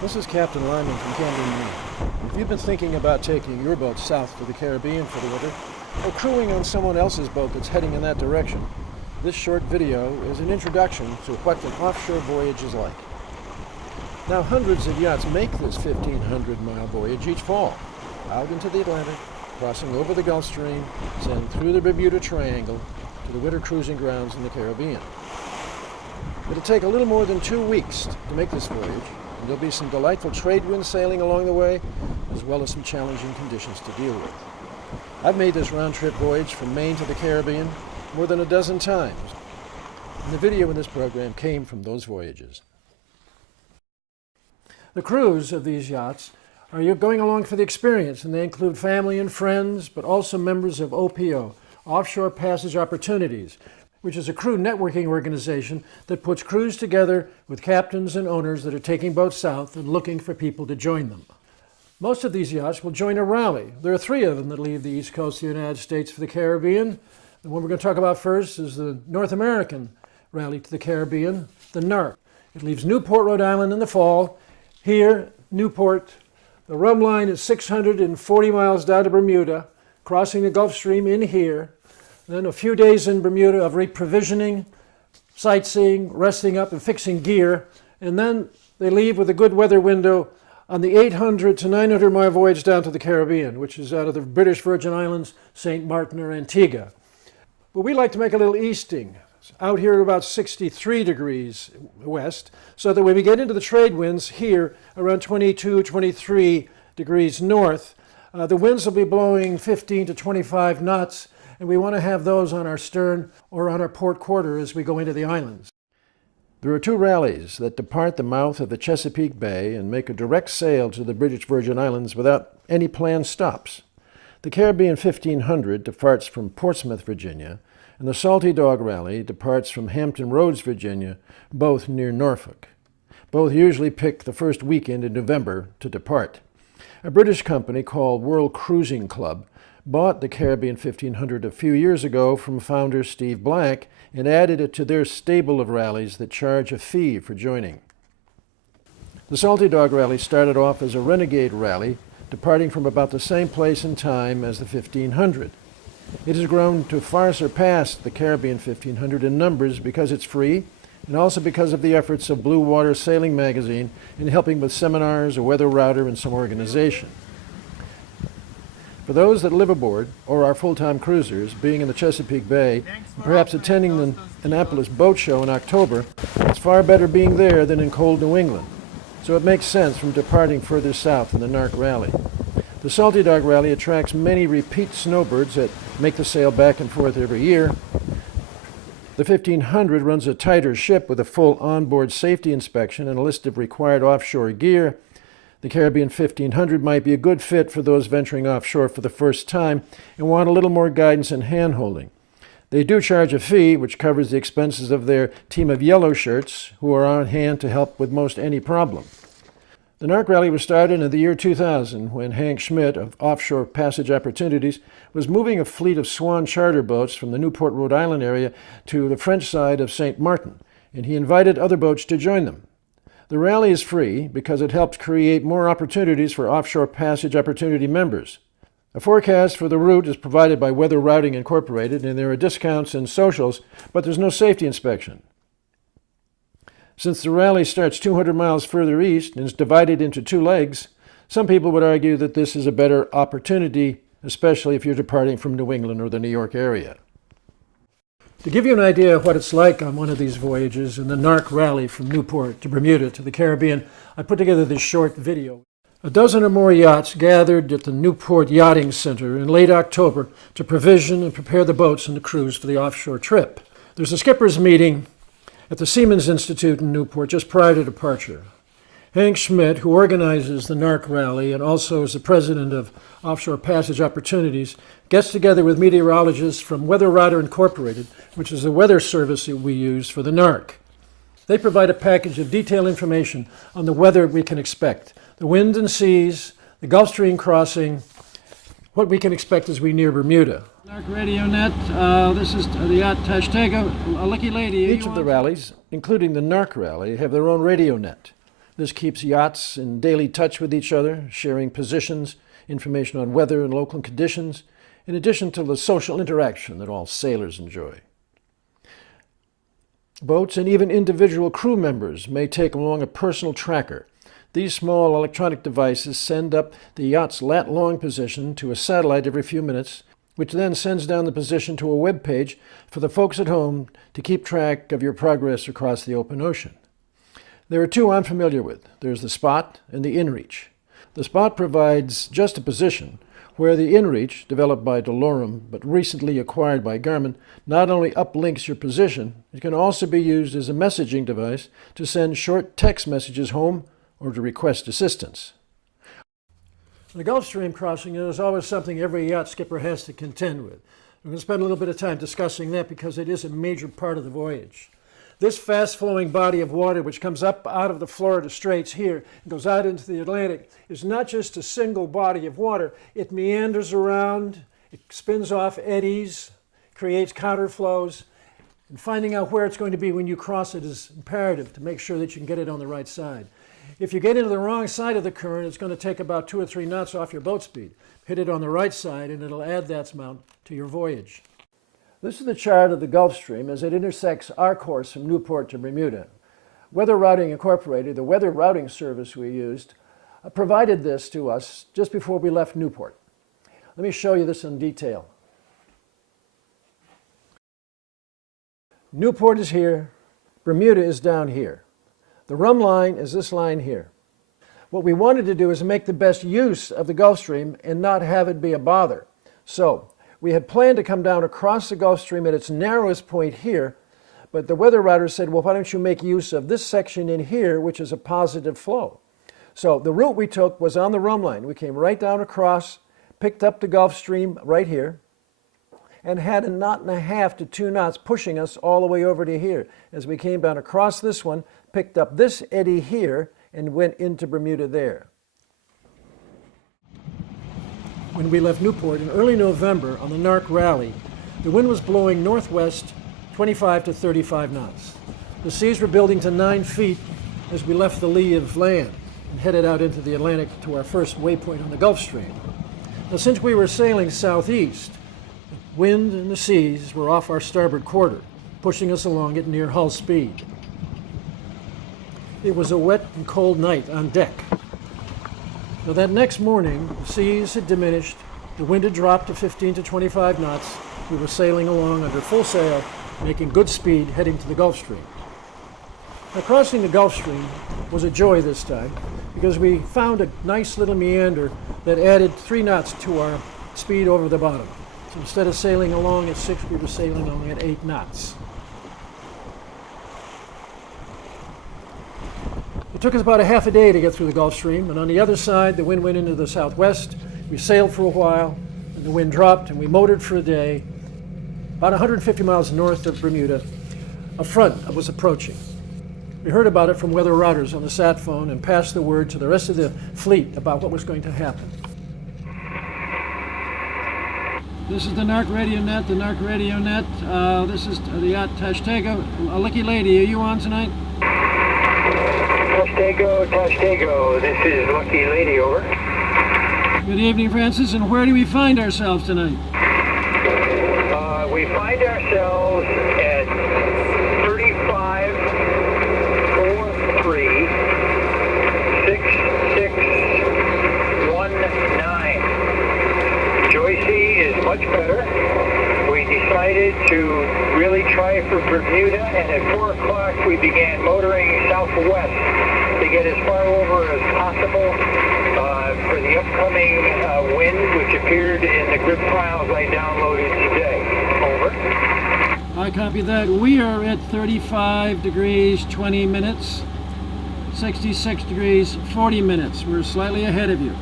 This is Captain Lyman from Camden, Maine. If you've been thinking about taking your boat south to the Caribbean for the winter, or crewing on someone else's boat that's heading in that direction, this short video is an introduction to what an offshore voyage is like. Now, hundreds of yachts make this 1,500-mile voyage each fall, out into the Atlantic, crossing over the Gulf Stream, and through the Bermuda Triangle to the winter cruising grounds in the Caribbean. It'll take a little more than 2 weeks to make this voyage, and there'll be some delightful trade wind sailing along the way, as well as some challenging conditions to deal with. I've made this round-trip voyage from Maine to the Caribbean more than a dozen times, and the video in this program came from those voyages. The crews of these yachts are going along for the experience, and they include family and friends, but also members of OPO, Offshore Passage Opportunities, which is a crew networking organization that puts crews together with captains and owners that are taking boats south and looking for people to join them. Most of these yachts will join a rally. There are 3 of them that leave the east coast of the United States for the Caribbean. The one we're going to talk about first is the North American Rally to the Caribbean, the NARC. It leaves Newport, Rhode Island in the fall. Here, Newport, the rum line is 640 miles down to Bermuda, crossing the Gulf Stream in here. Then a few days in Bermuda of reprovisioning, sightseeing, resting up, and fixing gear. And then they leave with a good weather window on the 800 to 900 mile voyage down to the Caribbean, which is out of the British Virgin Islands, St. Martin or Antigua. But we like to make a little easting out here at about 63 degrees west, so that when we get into the trade winds here around 22, 23 degrees north, the winds will be blowing 15 to 25 knots, and we want to have those on our stern or on our port quarter as we go into the islands. There are 2 rallies that depart the mouth of the Chesapeake Bay and make a direct sail to the British Virgin Islands without any planned stops. The Caribbean 1500 departs from Portsmouth, Virginia, and the Salty Dog Rally departs from Hampton Roads, Virginia, both near Norfolk. Both usually pick the first weekend in November to depart. A British company called World Cruising Club bought the Caribbean 1500 a few years ago from founder Steve Black and added it to their stable of rallies that charge a fee for joining. The Salty Dog Rally started off as a renegade rally, departing from about the same place and time as the 1500. It has grown to far surpass the Caribbean 1500 in numbers because it's free, and also because of the efforts of Blue Water Sailing Magazine in helping with seminars, a weather router, and some organization. For those that live aboard, or are full-time cruisers, being in the Chesapeake Bay, and perhaps attending the Annapolis Boat Show in October, it's far better being there than in cold New England. So it makes sense from departing further south in the NARC Rally. The Salty Dog Rally attracts many repeat snowbirds that make the sail back and forth every year. The 1500 runs a tighter ship with a full onboard safety inspection and a list of required offshore gear. The Caribbean 1500 might be a good fit for those venturing offshore for the first time and want a little more guidance and hand-holding. They do charge a fee, which covers the expenses of their team of yellow shirts, who are on hand to help with most any problem. The NARC Rally was started in the year 2000 when Hank Schmidt of Offshore Passage Opportunities was moving a fleet of Swan charter boats from the Newport, Rhode Island area to the French side of St. Martin, and he invited other boats to join them. The rally is free because it helps create more opportunities for Offshore Passage Opportunity members. A forecast for the route is provided by Weather Routing Incorporated, and there are discounts and socials, but there's no safety inspection. Since the rally starts 200 miles further east and is divided into 2 legs, some people would argue that this is a better opportunity, especially if you're departing from New England or the New York area. To give you an idea of what it's like on one of these voyages in the NARC Rally from Newport to Bermuda to the Caribbean, I put together this short video. A dozen or more yachts gathered at the Newport Yachting Center in late October to provision and prepare the boats and the crews for the offshore trip. There's a skipper's meeting at the Seamen's Institute in Newport just prior to departure. Hank Schmidt, who organizes the NARC Rally and also is the president of Offshore Passage Opportunities, gets together with meteorologists from Weather Router Incorporated, which is the weather service that we use for the NARC. They provide a package of detailed information on the weather we can expect, the wind and seas, the Gulf Stream crossing, what we can expect as we near Bermuda. NARC Radio Net, this is the yacht Tashtega, a lucky lady. Each of the rallies, including the NARC Rally, have their own radio net. This keeps yachts in daily touch with each other, sharing positions, information on weather and local conditions, in addition to the social interaction that all sailors enjoy. Boats and even individual crew members may take along a personal tracker. These small electronic devices send up the yacht's lat-long position to a satellite every few minutes, which then sends down the position to a web page for the folks at home to keep track of your progress across the open ocean. There are two I'm familiar with. There's the Spot and the InReach. The Spot provides just a position, where the InReach, developed by DeLorme but recently acquired by Garmin, not only uplinks your position, it can also be used as a messaging device to send short text messages home or to request assistance. The Gulf Stream crossing is always something every yacht skipper has to contend with. We're going to spend a little bit of time discussing that because it is a major part of the voyage. This fast-flowing body of water, which comes up out of the Florida Straits here and goes out into the Atlantic, is not just a single body of water. It meanders around, it spins off eddies, creates counterflows, and finding out where it's going to be when you cross it is imperative to make sure that you can get it on the right side. If you get into the wrong side of the current, it's going to take about 2 or 3 knots off your boat speed. Hit it on the right side, and it'll add that amount to your voyage. This is the chart of the Gulf Stream as it intersects our course from Newport to Bermuda. Weather Routing Incorporated, the weather routing service we used, provided this to us just before we left Newport. Let me show you this in detail. Newport is here, Bermuda is down here. The rum line is this line here. What we wanted to do is make the best use of the Gulf Stream and not have it be a bother. So, we had planned to come down across the Gulf Stream at its narrowest point here, but the weather router said, well, why don't you make use of this section in here, which is a positive flow. So the route we took was on the rum line. We came right down across, picked up the Gulf Stream right here, and had 1.5 knots to 2 knots pushing us all the way over to here. As we came down across this one, picked up this eddy here, and went into Bermuda there. When we left Newport in early November on the NARC Rally, the wind was blowing northwest 25 to 35 knots. The seas were building to 9 feet as we left the lee of land and headed out into the Atlantic to our first waypoint on the Gulf Stream. Now, since we were sailing southeast, the wind and the seas were off our starboard quarter, pushing us along at near hull speed. It was a wet and cold night on deck. Now that next morning, the seas had diminished, the wind had dropped to 15 to 25 knots. We were sailing along under full sail, making good speed, heading to the Gulf Stream. Now crossing the Gulf Stream was a joy this time because we found a nice little meander that added 3 knots to our speed over the bottom. So instead of sailing along at 6, we were sailing along at 8 knots. It took us about a half a day to get through the Gulf Stream, and on the other side, the wind went into the southwest. We sailed for a while, and the wind dropped, and we motored for a day. About 150 miles north of Bermuda, a front was approaching. We heard about it from weather routers on the sat phone and passed the word to the rest of the fleet about what was going to happen. This is the NARC Radio Net, this is the yacht Tashtego. Lucky Lady, are you on tonight? Tashtego, this is Lucky Lady, over. Good evening, Francis, and where do we find ourselves tonight? We find ourselves at 35436619. Joycey is much better. We decided to really try for Bermuda, and at 4 o'clock we began motoring southwest to get as far over as possible for the upcoming wind, which appeared in the grid files I downloaded today. Over. I copy that. We are at 35 degrees 20 minutes, 66 degrees 40 minutes. We're slightly ahead of you.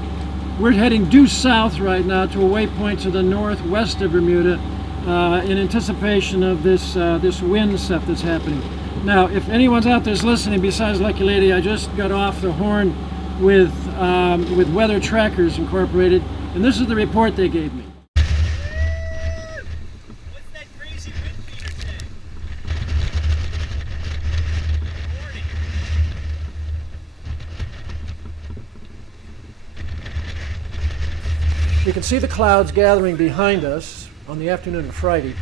We're heading due south right now to a waypoint to the northwest of Bermuda in anticipation of this wind stuff that's happening. Now, if anyone's out there listening besides Lucky Lady, I just got off the horn with Weather Trackers Incorporated, and this is the report they gave me. What's that crazy wind meter thing? Warning. We could see the clouds gathering behind us on the afternoon of Friday,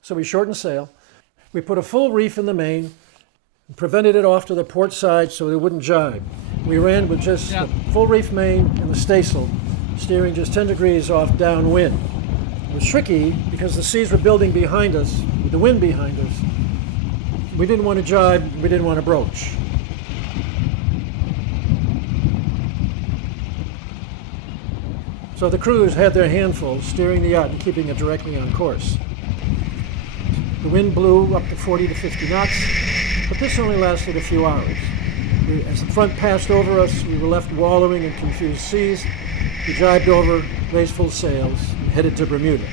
so we shortened sail. We put a full reef in the main and prevented it off to the port side so it wouldn't jibe. We ran with just the full reef main and the staysail, steering just 10 degrees off downwind. It was tricky because the seas were building behind us, with the wind behind us. We didn't want to jibe, we didn't want to broach. So the crews had their handfuls, steering the yacht and keeping it directly on course. The wind blew up to 40 to 50 knots, but this only lasted a few hours. As the front passed over us, we were left wallowing in confused seas. We jibed over, raised full sails, and headed to Bermuda.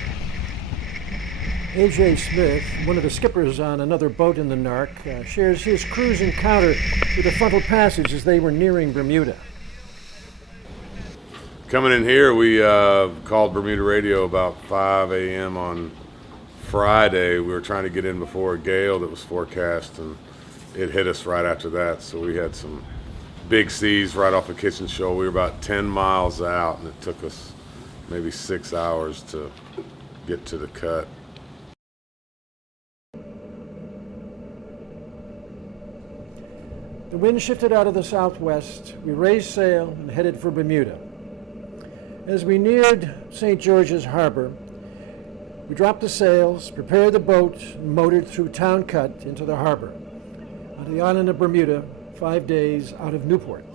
A.J. Smith, one of the skippers on another boat in the NARC, shares his crew's encounter with the frontal passage as they were nearing Bermuda. Coming in here, we called Bermuda radio about 5 a.m. on Friday. We were trying to get in before a gale that was forecast, and it hit us right after that. So we had some big seas right off of Kitchen Shoal. We were about 10 miles out, and it took us maybe 6 hours to get to the cut. The wind shifted out of the southwest. We raised sail and headed for Bermuda. As we neared St. George's Harbor, we dropped the sails, prepared the boat, and motored through Town Cut into the harbor on the island of Bermuda, 5 days out of Newport.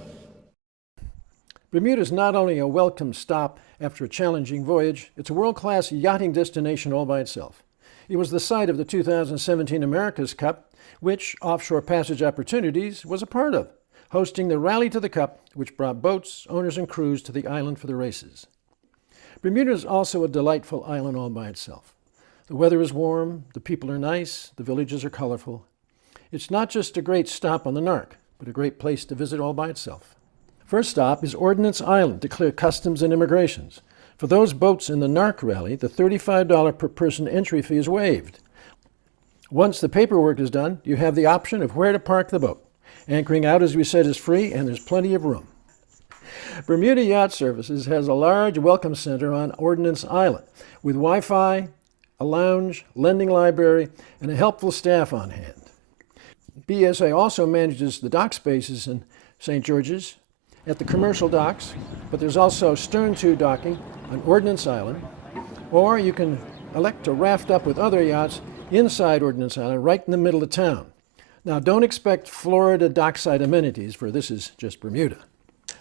Bermuda is not only a welcome stop after a challenging voyage, it's a world-class yachting destination all by itself. It was the site of the 2017 America's Cup, which Offshore Passage Opportunities was a part of, hosting the Rally to the Cup, which brought boats, owners, and crews to the island for the races. Bermuda is also a delightful island all by itself. The weather is warm, the people are nice, the villages are colorful. It's not just a great stop on the NARC, but a great place to visit all by itself. First stop is Ordnance Island to clear customs and immigrations. For those boats in the NARC Rally, the $35 per person entry fee is waived. Once the paperwork is done, you have the option of where to park the boat. Anchoring out, as we said, is free, and there's plenty of room. Bermuda Yacht Services has a large welcome center on Ordnance Island with Wi-Fi, a lounge, lending library, and a helpful staff on hand. BSA also manages the dock spaces in St. George's at the commercial docks, but there's also stern-to docking on Ordnance Island, or you can elect to raft up with other yachts inside Ordnance Island right in the middle of town. Now, don't expect Florida dockside amenities, for this is just Bermuda.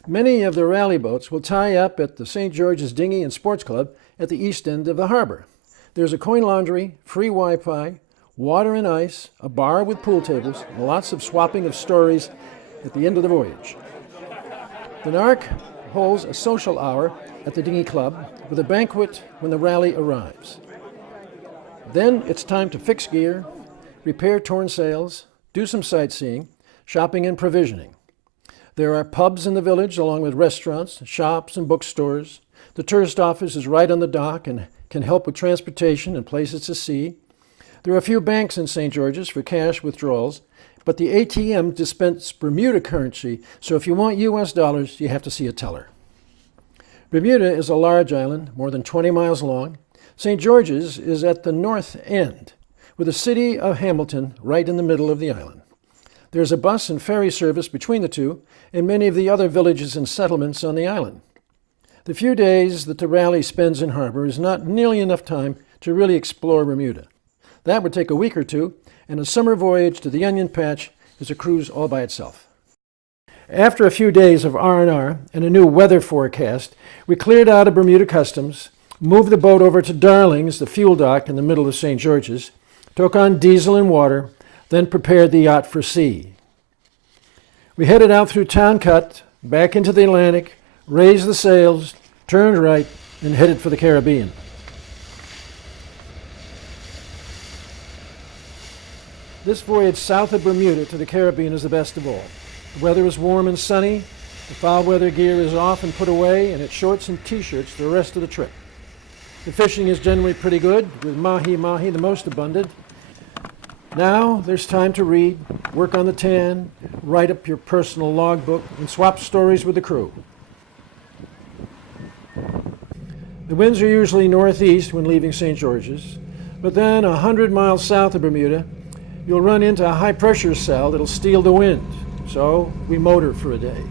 Many of the rally boats will tie up at the St. George's Dinghy and Sports Club at the east end of the harbor. There's a coin laundry, free Wi-Fi, water and ice, a bar with pool tables, and lots of swapping of stories at the end of the voyage. The NARC holds a social hour at the Dinghy Club with a banquet when the rally arrives. Then it's time to fix gear, repair torn sails, do some sightseeing, shopping and provisioning. There are pubs in the village along with restaurants, shops and bookstores. The tourist office is right on the dock and can help with transportation and places to see. There are a few banks in St. George's for cash withdrawals, but the ATM dispense Bermuda currency, so if you want US dollars, you have to see a teller. Bermuda is a large island, more than 20 miles long. St. George's is at the north end, with the city of Hamilton right in the middle of the island. There's a bus and ferry service between the two and many of the other villages and settlements on the island. The few days that the rally spends in harbor is not nearly enough time to really explore Bermuda. That would take a week or two, and a summer voyage to the Onion Patch is a cruise all by itself. After a few days of R&R and a new weather forecast, we cleared out of Bermuda Customs, moved the boat over to Darling's, the fuel dock in the middle of St. George's, took on diesel and water, then prepared the yacht for sea. We headed out through Town Cut, back into the Atlantic, raised the sails, turned right, and headed for the Caribbean. This voyage south of Bermuda to the Caribbean is the best of all. The weather is warm and sunny, the foul weather gear is off and put away, and it's shorts and t-shirts the rest of the trip. The fishing is generally pretty good, with mahi-mahi the most abundant. Now there's time to read, work on the tan, write up your personal logbook, and swap stories with the crew. The winds are usually northeast when leaving St. George's, but then 100 miles south of Bermuda, you'll run into a high-pressure cell that'll steal the wind, so we motor for a day.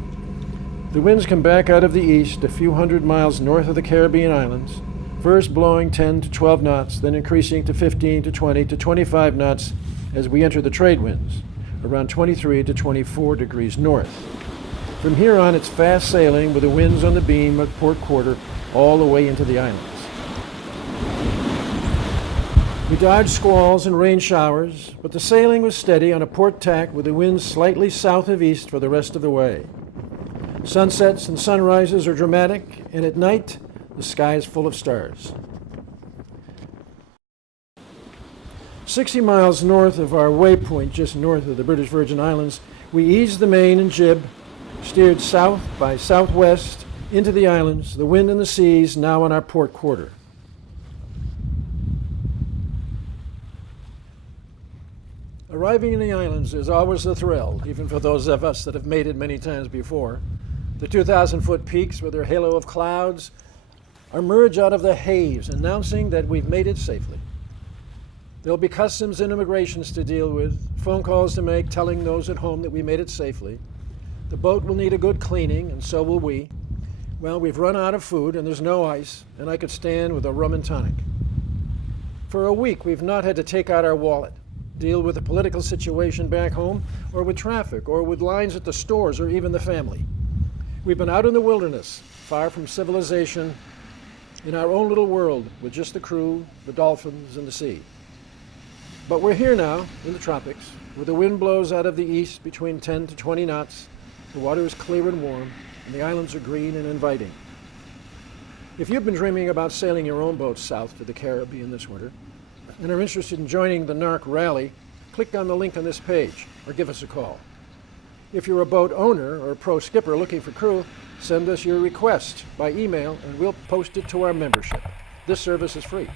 The winds come back out of the east a few hundred miles north of the Caribbean islands, first blowing 10 to 12 knots, then increasing to 15 to 20 to 25 knots as we enter the trade winds, around 23 to 24 degrees north. From here on, it's fast sailing with the winds on the beam at port quarter all the way into the islands. We dodged squalls and rain showers, but the sailing was steady on a port tack with the winds slightly south of east for the rest of the way. Sunsets and sunrises are dramatic, and at night, the sky is full of stars. 60 miles north of our waypoint, just north of the British Virgin Islands, we eased the main and jib, steered south by southwest into the islands, the wind and the seas now on our port quarter. Arriving in the islands is always a thrill, even for those of us that have made it many times before. The 2,000-foot peaks with their halo of clouds emerge out of the haze, announcing that we've made it safely. There'll be customs and immigrations to deal with, phone calls to make telling those at home that we made it safely. The boat will need a good cleaning, and so will we. Well, we've run out of food, and there's no ice, and I could stand with a rum and tonic. For a week, we've not had to take out our wallet, deal with the political situation back home, or with traffic, or with lines at the stores, or even the family. We've been out in the wilderness, far from civilization, in our own little world, with just the crew, the dolphins, and the sea. But we're here now, in the tropics, where the wind blows out of the east between 10 to 20 knots, the water is clear and warm, and the islands are green and inviting. If you've been dreaming about sailing your own boat south to the Caribbean this winter, and are interested in joining the NARC Rally, click on the link on this page, or give us a call. If you're a boat owner or a pro skipper looking for crew, send us your request by email, and we'll post it to our membership. This service is free.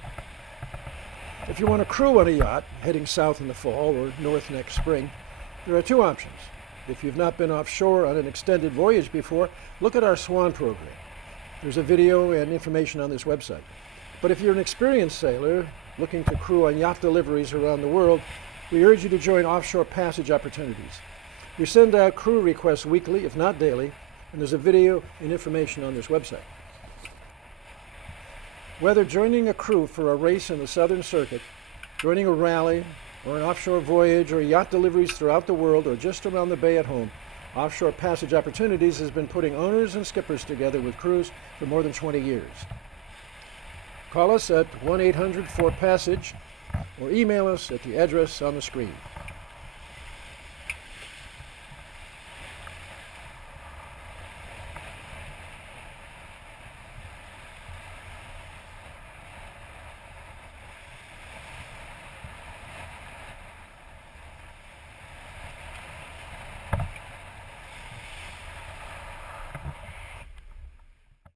If you want a crew on a yacht heading south in the fall or north next spring, there are two options. If you've not been offshore on an extended voyage before, look at our SWAN program. There's a video and information on this website. But if you're an experienced sailor looking to crew on yacht deliveries around the world, we urge you to join Offshore Passage Opportunities. We send out crew requests weekly, if not daily, and there's a video and information on this website. Whether joining a crew for a race in the Southern Circuit, joining a rally, or an offshore voyage, or yacht deliveries throughout the world, or just around the bay at home, Offshore Passage Opportunities has been putting owners and skippers together with crews for more than 20 years. Call us at 1-800-4PASSAGE or email us at the address on the screen.